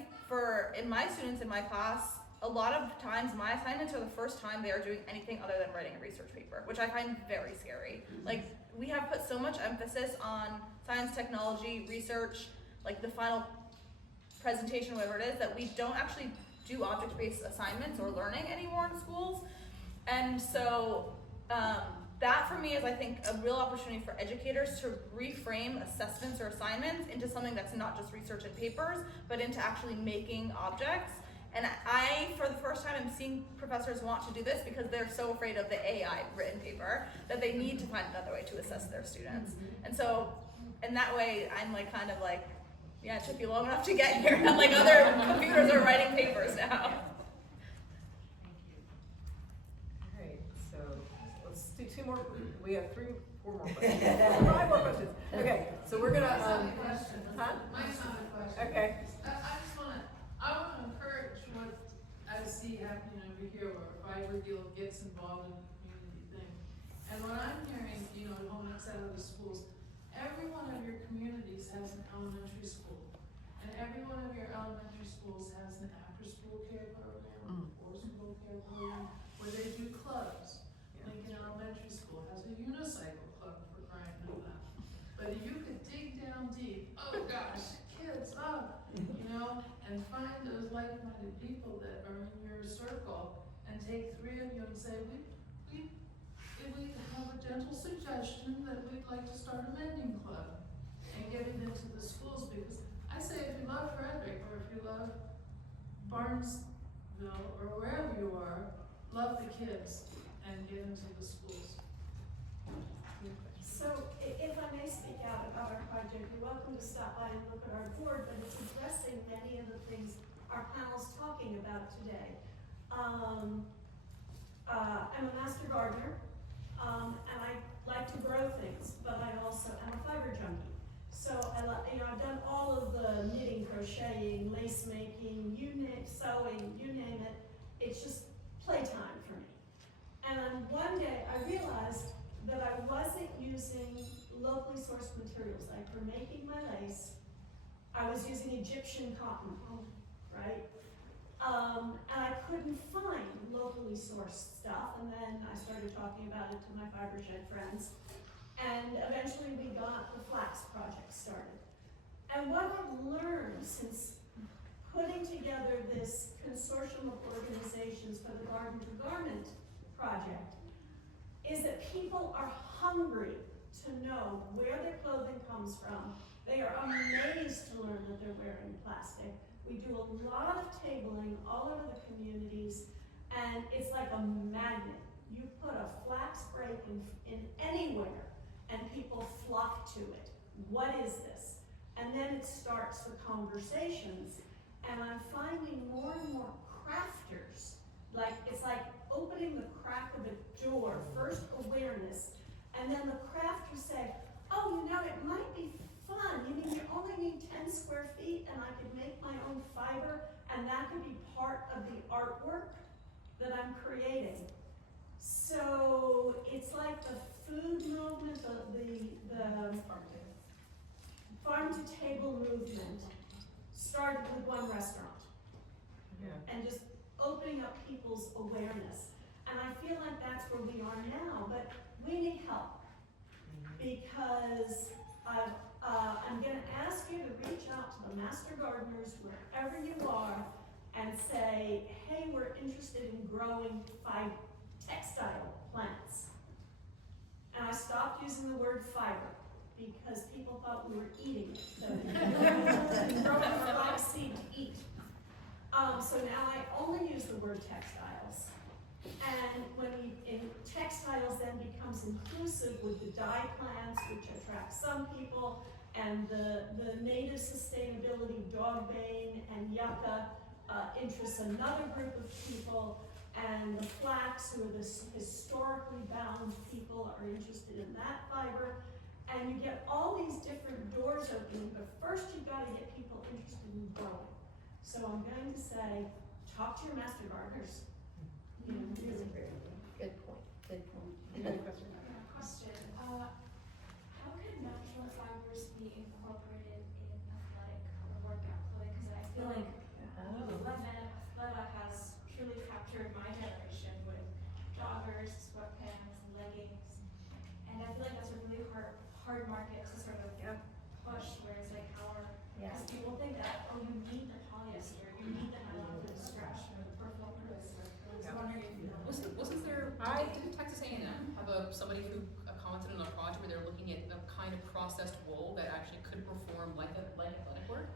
in my students in my class, a lot of times my assignments are the first time they are doing anything other than writing a research paper, which I find very scary. Like we have put so much emphasis on science, technology, research, like the final presentation, whatever it is, that we don't actually do object-based assignments or learning anymore in schools. And so that for me is, I think, a real opportunity for educators to reframe assessments or assignments into something that's not just research and papers, but into actually making objects. And I, for the first time, am seeing professors want to do this because they're so afraid of the AI written paper that they need to find another way to assess their students. And so, in that way, I'm like kind of like, yeah, it took you long enough to get here. And like other computers are writing papers now. Alright, so let's do two more. We have four more questions. 5 more questions. Okay, so we're gonna, huh? Mine's not a question. Okay. I wanna encourage what I see happening over here, where Fiber Deal gets involved in the community thing. And what I'm hearing, you know, home next out of the schools, every one of your communities has an elementary school. And every one of your elementary schools has an after-school care program, before-school care program, where they do clubs. Lincoln Elementary School has a unicycle club, for crying out loud. But if you could dig down deep, oh gosh, kids, you know, and find those like-minded people that are in your take 3 of you and say, if we have a gentle suggestion that we'd like to start a mending club and get it into the schools, because I say if you love Frederick or if you love Barnesville or wherever you are, love the kids and get into the schools. So if I may speak out about our project, you're welcome to stop by and look at our board, but it's addressing many of the things our panel's talking about today. I'm a master gardener, and I like to grow things, but I also am a fiber junkie. So I've done all of the knitting, crocheting, lace making, sewing, you name it. It's just playtime for me. And one day I realized that I wasn't using locally sourced materials. Like for making my lace, I was using Egyptian cotton, right? And I couldn't find locally sourced stuff, and then I started talking about it to my Fibershed friends, and eventually we got the flax project started. And what I've learned since putting together this consortium of organizations for the Garden to Garment project is that people are hungry to know where their clothing comes from. They are amazed to learn that they're wearing plastic. We do a lot of tabling all over the communities, and it's like a magnet. You put a flax break in anywhere, and people flock to it. What is this? And then it starts the conversations, and I'm finding more and more crafters. It's like opening the crack of a door, first awareness, and then the crafters say, oh, it might be fun. You mean you only need 10 square feet and I could make my own fiber and that could be part of the artwork that I'm creating. So it's like the food movement, the farm to table movement started with one restaurant. And just opening up people's awareness. And I feel like that's where we are now, but we need help. Because I'm going to ask you to reach out to the master gardeners wherever you are and say, hey, we're interested in growing textile plants. And I stopped using the word fiber because people thought we were eating it. So growing flaxseed to eat. So now I only use the word textiles. And in textiles then becomes inclusive with the dye plants, which attract some people, and the native sustainability, dogbane and yucca, interests another group of people, and the flax, who are the historically bound people, are interested in that fiber. And you get all these different doors opening, but first you've got to get people interested in growing. So I'm going to say, talk to your master gardeners. Really good point. Good point. Another question? Question. How could natural fibers be incorporated in athletic or workout clothing? Because I feel like Athleta has truly captured my generation with joggers, sweatpants, and leggings. And I feel like that's a really hard market to sort of push, whereas because people think that, oh, you need the polyester, you need the nylon for the stretch or the performance. I was wondering if you know. Wasn't there, didn't Texas A&M have somebody who commented on a project where they were looking at a kind of processed wool that actually could perform like athletic work?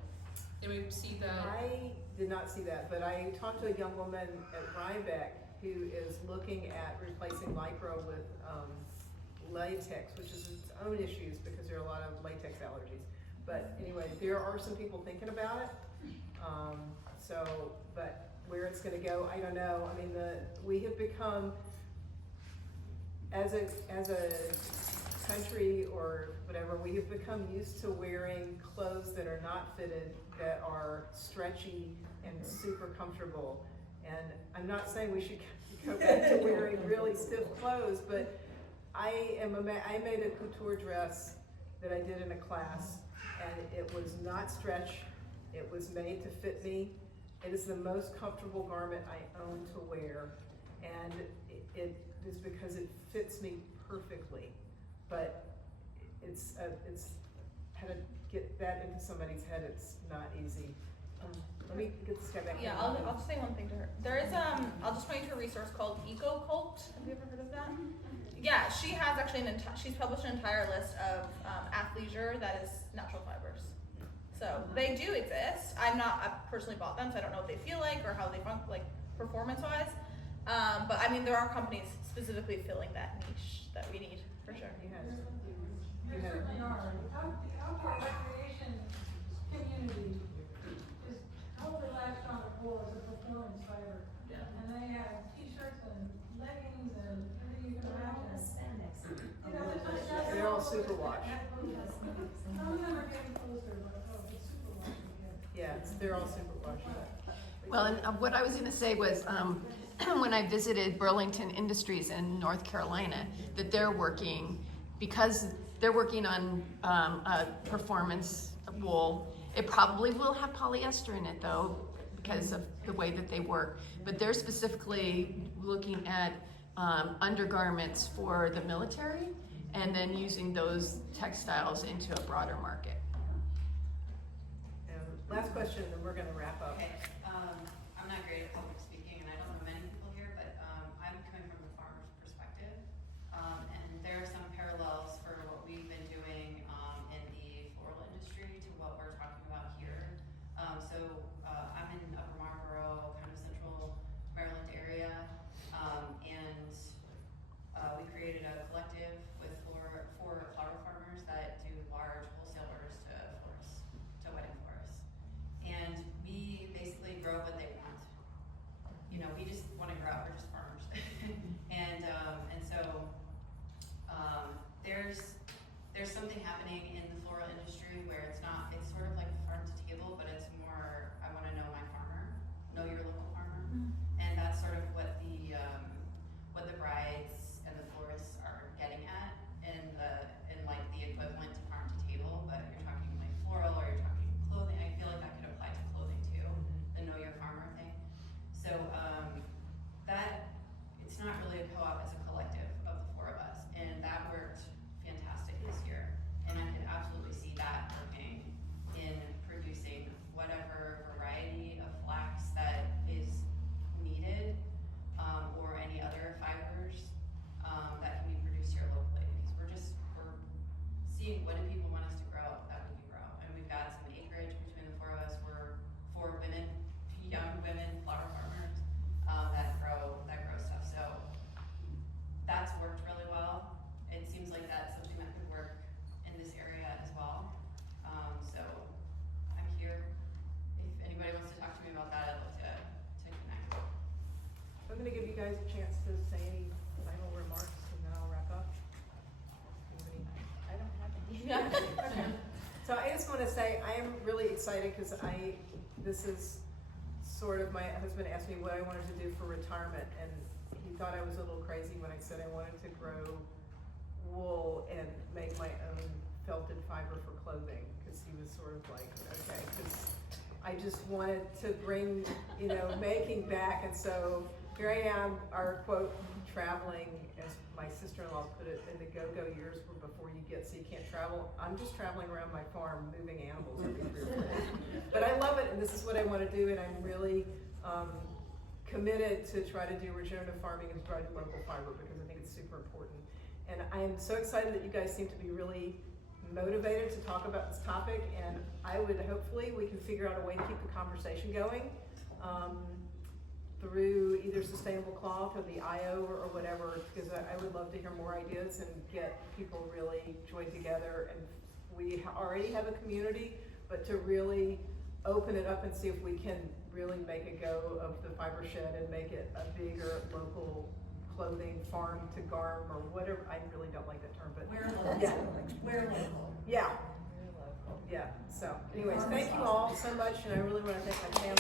Did we see that? I did not see that, but I talked to a young woman at Rhinebeck who is looking at replacing Lycra with latex, which is its own issues because there are a lot of latex allergies. But anyway, there are some people thinking about it. But where it's going to go, I don't know. I mean, we have become, as a country or whatever, we have become used to wearing clothes that are not fitted, that are stretchy and super comfortable. And I'm not saying we should go back to wearing really stiff clothes, but I made a couture dress that I did in a class, and it was not stretch. It was made to fit me. It is the most comfortable garment I own to wear, and it is because it fits me perfectly. But it's how to get that into somebody's head. It's not easy. Let me get this guy back. Yeah, I'll just say one thing to her. There is I'll just point you to a resource called Eco Cult. Have you ever heard of that? Yeah, she has actually she's published an entire list of athleisure that is natural fibers. So they do exist. I've personally bought them, so I don't know what they feel like or how they function, like performance wise. But I mean, there are companies specifically filling that niche that we need for sure. Outdoor recreation community is totally latched on the pool as a performance fiber. Yeah. And they have t-shirts and leggings and everything you can imagine. You know, They're all super wash. Some of them are getting closer, but it's super wash again. Yeah, they're all super wash. Well, and what I was going to say was, when I visited Burlington Industries in North Carolina, that they're working, because they're working on a performance wool. It probably will have polyester in it though, because of the way that they work. But they're specifically looking at undergarments for the military, and then using those textiles into a broader market. And last question, and then we're gonna wrap up. Okay, I'm not great at public speaking, and I don't know many people here, but I'm coming from the farmer's perspective, and there are some parallels for what we've been doing in the floral industry to what we're talking about here. I'm in Upper Marlboro, kind of central Maryland area, and we created a collective with four flower farmers that do large wholesale orders to florists, to wedding florists. And we basically grow what they want. You know, we just want to grow, we're just farmers. and so there's something happening in the floral industry where it's sort of like farm to table, but it's more, I want to know my farmer, know your local farmer. And that's sort of what the brides and the florists are getting at in like the equivalent to farm to table, but you're talking like floral or you're talking clothing. I feel like that could apply to clothing too, the know your farmer thing. So that it's not really a co-op, it's a collective of the four of us, and that worked fantastic this year. And I could absolutely see that working in producing whatever variety of flax that is needed, or any other fibers that can be produced here locally. Because we're seeing what do people want us to grow that we can grow, and we've got some acreage between the four of us. We're four women, young women flower farmers that grow stuff. So that's worked really well. It seems like that's something that could work in this area as well. So I'm here. If anybody wants to talk to me about that, I'd love to connect. I'm gonna give you guys a chance to say any final remarks, and then I'll wrap up. I don't have any. Okay. So I just want to say I am really excited because this is sort of, my husband asked me what I wanted to do for retirement, and he thought I was a little crazy when I said I wanted to grow wool and make my own felted fiber for clothing, because he was sort of like, okay, because I just wanted to bring, making back. And so here I am, our quote, traveling, as my sister-in-law put it, in the go-go years were before you get so you can't travel. I'm just traveling around my farm, moving animals every 3 or 4 days. But I love it, and this is what I want to do, and I'm really committed to try to do regenerative farming and try to do local fiber, because I think it's super important. And I am so excited that you guys seem to be really motivated to talk about this topic, and hopefully we can figure out a way to keep the conversation going through either Sustainable Cloth or the IO or whatever, because I would love to hear more ideas and get people really joined together. And we already have a community, but to really open it up and see if we can really make a go of the Fibershed and make it a bigger local clothing farm to garm or whatever. I really don't like that term, but We're local. yeah. We're local. Yeah. Yeah. So anyways, thank you all so much, and I really want to thank my family.